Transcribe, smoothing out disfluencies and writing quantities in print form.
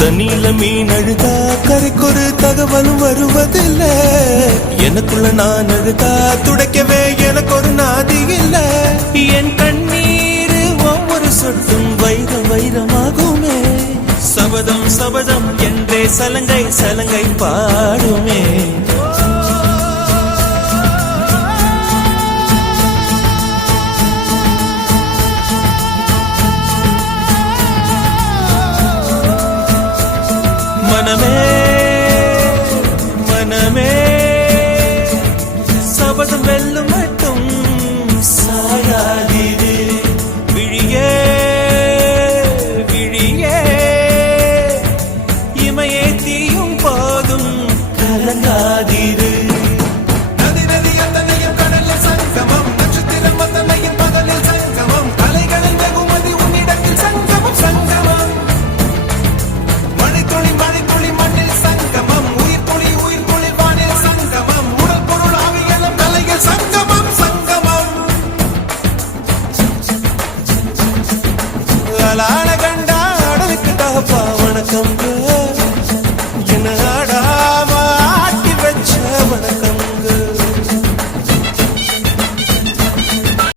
தண்ணியில மீன் அழுதா கரைக்கொரு தகவலும் வருவதில்ல. எனக்குள்ள நான் அழுதா துடைக்கவே எனக்கு ஒரு நாதி இல்ல. என் கண்ணீர் ஒவ்வொரு சொட்டும் வைரம் வைரமாகுமே. சபதம் சபதம் என்றே சலங்கை சலங்கை பாடுமே. மனமே மனமே சபதம் வெல்லும் மட்டும் சாயாதீரு. விழியே விழியே இமையே தீயும் போதும் கலங்காதீரு. நதி நதி அத்தனையும் கடலில் சங்கமம், நட்சத்திரம் அத்தனையும் பகலில் சங்கமம், அலைகளின் வெகுமதி உன்னிடத்தில் சங்கமம் சங்கமம். மழைத்துளி மழைத்துளி மண்ணில் சங்கமம், உயிர் துளி உயிர் துளி வானில் சங்கமம், உடல் பொருள் ஆவியலும் தலையில் சங்கமம் சங்கமம். அலான கண்டா அடலுக்கு தகப்பா வணக்கம்.